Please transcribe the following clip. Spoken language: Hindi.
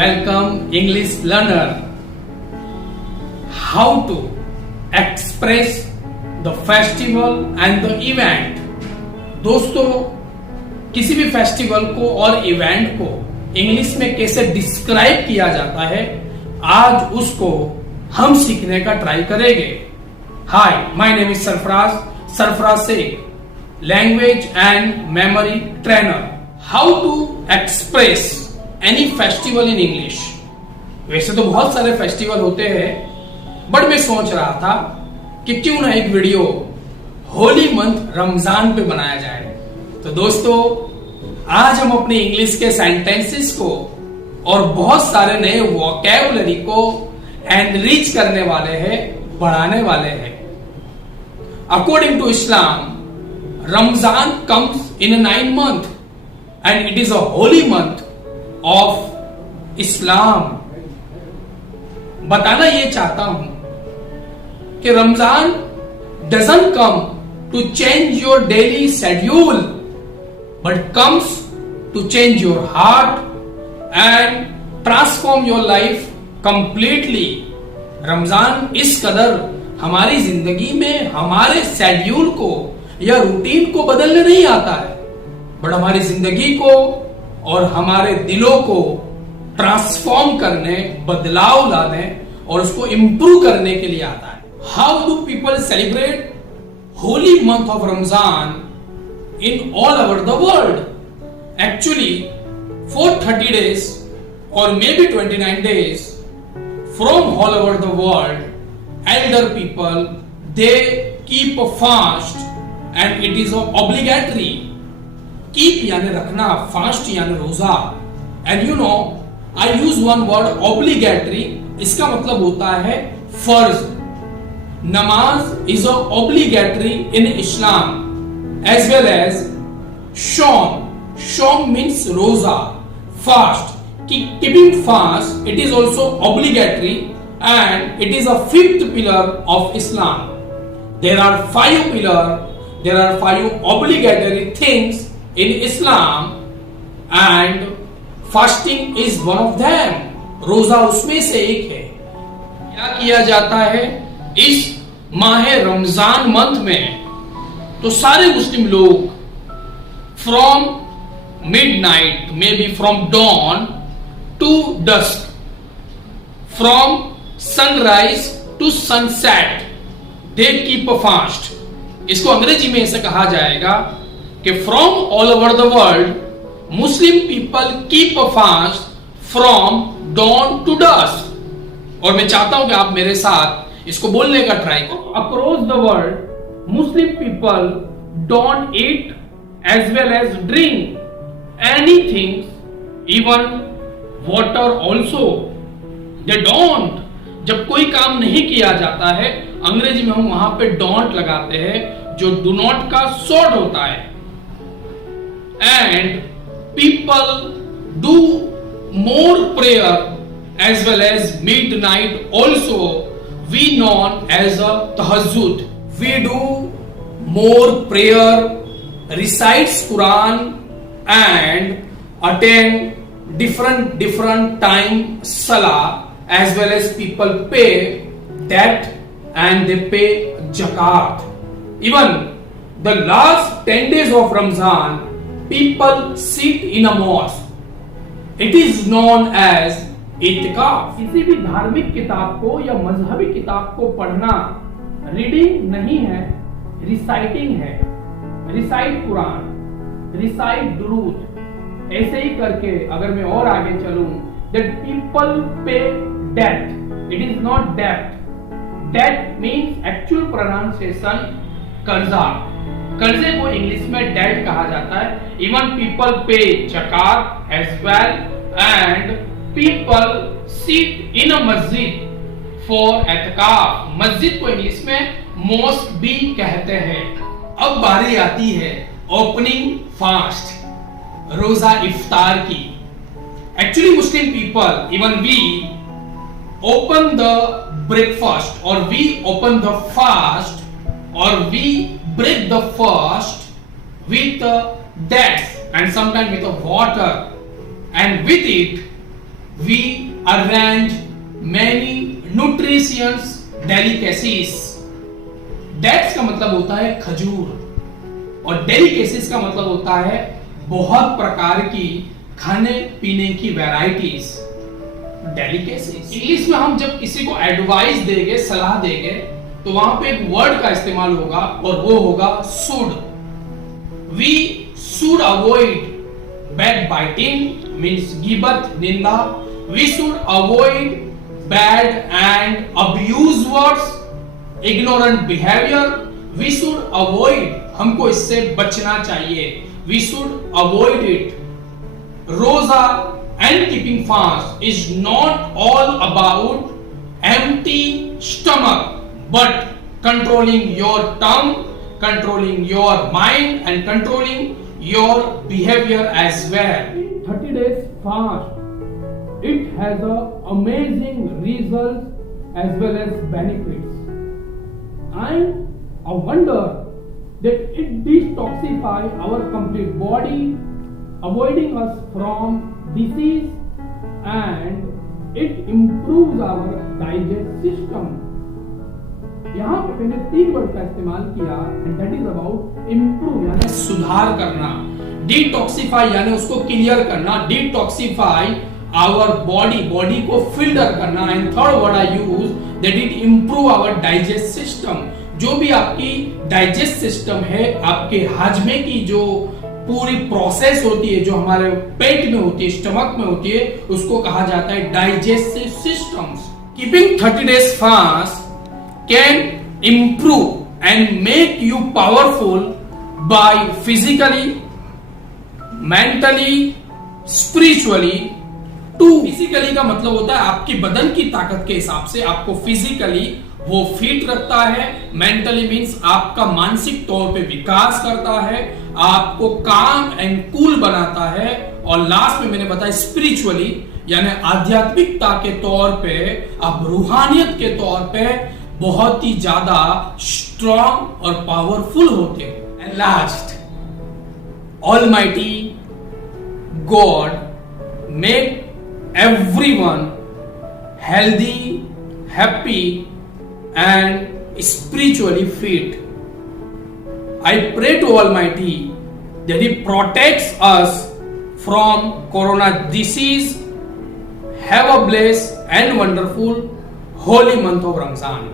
Welcome English learner. How to express the festival and the event. दोस्तों, किसी भी फेस्टिवल को और इवेंट को इंग्लिश में कैसे डिस्क्राइब किया जाता है, आज उसको हम सीखने का ट्राई करेंगे. Hi, my name is Sarfaraz Shaikh, language and memory trainer. How to express any festival in English. वैसे तो बहुत सारे फेस्टिवल होते हैं, बट मैं सोच रहा था कि क्यों ना एक वीडियो होली मंथ रमजान पे बनाया जाए. तो दोस्तों, आज हम अपने इंग्लिश के सेंटेंसेस को और बहुत सारे नए वोकैबुलरी को एनरिच करने वाले हैं, बढ़ाने वाले हैं. According to Islam, Ramzan comes in 9 month and it is a holy month of Islam. बताना ये चाहता हूं कि Ramzan doesn't come to change your daily schedule but comes to change your heart and transform your life completely. Ramzan इस कदर हमारी जिंदगी में हमारे शेड्यूल को या रूटीन को बदलने नहीं आता है, बट हमारी जिंदगी को और हमारे दिलों को ट्रांसफॉर्म करने, बदलाव लाने और उसको इंप्रूव करने के लिए आता है. How do people celebrate Holi month of Ramzan in all over the world? Actually for 30 days or maybe 29 days from all over the world, elder people, they keep a fast and it is obligatory. Keep यानी रखना, फास्ट यानी रोजा. And you know, I use one word obligatory. इसका मतलब होता है फर्ज. नमाज is obligatory in Islam as well as shom. Shom means roza, fast. Keeping fast, it is also obligatory and it is a 5th pillar of Islam. There are 5 pillars, there are 5 obligatory things in Islam and fasting is one of them. रोजा उसमें से एक है. क्या किया जाता है इस माह रमजान मंथ में? तो सारे मुस्लिम लोग from midnight, maybe from dawn to dusk, from sunrise to sunset, they keep a fast. इसको अंग्रेजी में ऐसे कहा जाएगा कि from all over the world, Muslim people keep a fast from dawn to dusk. और मैं चाहता हूं कि आप मेरे साथ इसको बोलने का ट्राई करो. Across the world, Muslim people don't eat as well as drink anything, even water also. They don't. जब कोई काम नहीं किया जाता है, अंग्रेजी में हम वहां पे डोंट लगाते हैं, जो डू नॉट का शॉर्ट होता है. And people do more prayer as well as midnight also, we known as a tahajjud. We do more prayer, recites Quran and attend different time salah, as well as people pay debt and they pay zakat. Even the last 10 days of Ramadan, people sit in a mosque. It is known as इत्काफ. किसी भी धार्मिक किताब को या मजहबी किताब को पढ़ना रीडिंग नहीं है, रिसाइटिंग है. रिसाइट कुरान, रिसाइट दुरूद. ऐसे ही करके अगर मैं और आगे चलूं, that people pay debt. It is not debt. Debt means actual pronunciation कर्जा. कर्जे को इंग्लिश में debt कहा जाता है. Even people pay zakat as well and people sit in a masjid for एतकाफ. मस्जिद को इंग्लिश में मॉस्क भी कहते हैं. अब बारी आती है ओपनिंग फास्ट, रोजा इफ्तार की. Actually Muslim people, even we open the breakfast और वी ओपन द फास्ट और we break the fast with dates and sometimes with the water, and with it we arrange many nutritious delicacies. Dates का मतलब होता है खजूर और delicacies का मतलब होता है बहुत प्रकार की खाने पीने की वैरायटीज. Delicacies इंग्लिश में हम जब किसी को एडवाइस देंगे, सलाह देंगे, तो वहां पे एक वर्ड का इस्तेमाल होगा और वो होगा should. We should avoid backbiting, means गिबत, निंदा. We should avoid bad and abuse words, ignorant behavior. We should avoid, हमको इससे बचना चाहिए. We should avoid it. Rosa and keeping fast is not all about empty stomach, but controlling your tongue, controlling your mind and controlling your behavior as well. 30 days fast, it has a amazing results as well as benefits. And I wonder that it detoxify our complete body, avoiding us from disease, and it improves our digest system. यहाँ पे मैंने 3 वर्ड का इस्तेमाल किया and that is about improve यानी सुधार करना, detoxify यानी उसको क्लियर करना, detoxify our body को फिल्टर करना, and third word I use that it improve our digest system. जो भी आपकी डाइजेस्ट सिस्टम है, आपके हाजमे की जो पूरी प्रोसेस होती है, जो हमारे पेट में होती है, स्टमक में होती है, उसको कहा जाता है digestive systems. Keeping 30 days fast can improve and make you powerful by physically, mentally, spiritually. Physically का मतलब होता है आपकी बदन की ताकत के हिसाब से आपको फिजिकली वो फिट रखता है. मेंटली मींस आपका मानसिक तौर पे विकास करता है, आपको काम एंड कूल बनाता है. और लास्ट में मैंने बताया स्पिरिचुअली यानी आध्यात्मिकता के तौर पे, आप रूहानियत के तौर पे बहुत ही ज्यादा स्ट्रॉन्ग और पावरफुल होते हैं. And last, almighty God make everyone healthy, happy and spiritually fit. I pray to Almighty that He protects us from corona disease. Have a blessed and wonderful holy month of Ramzan.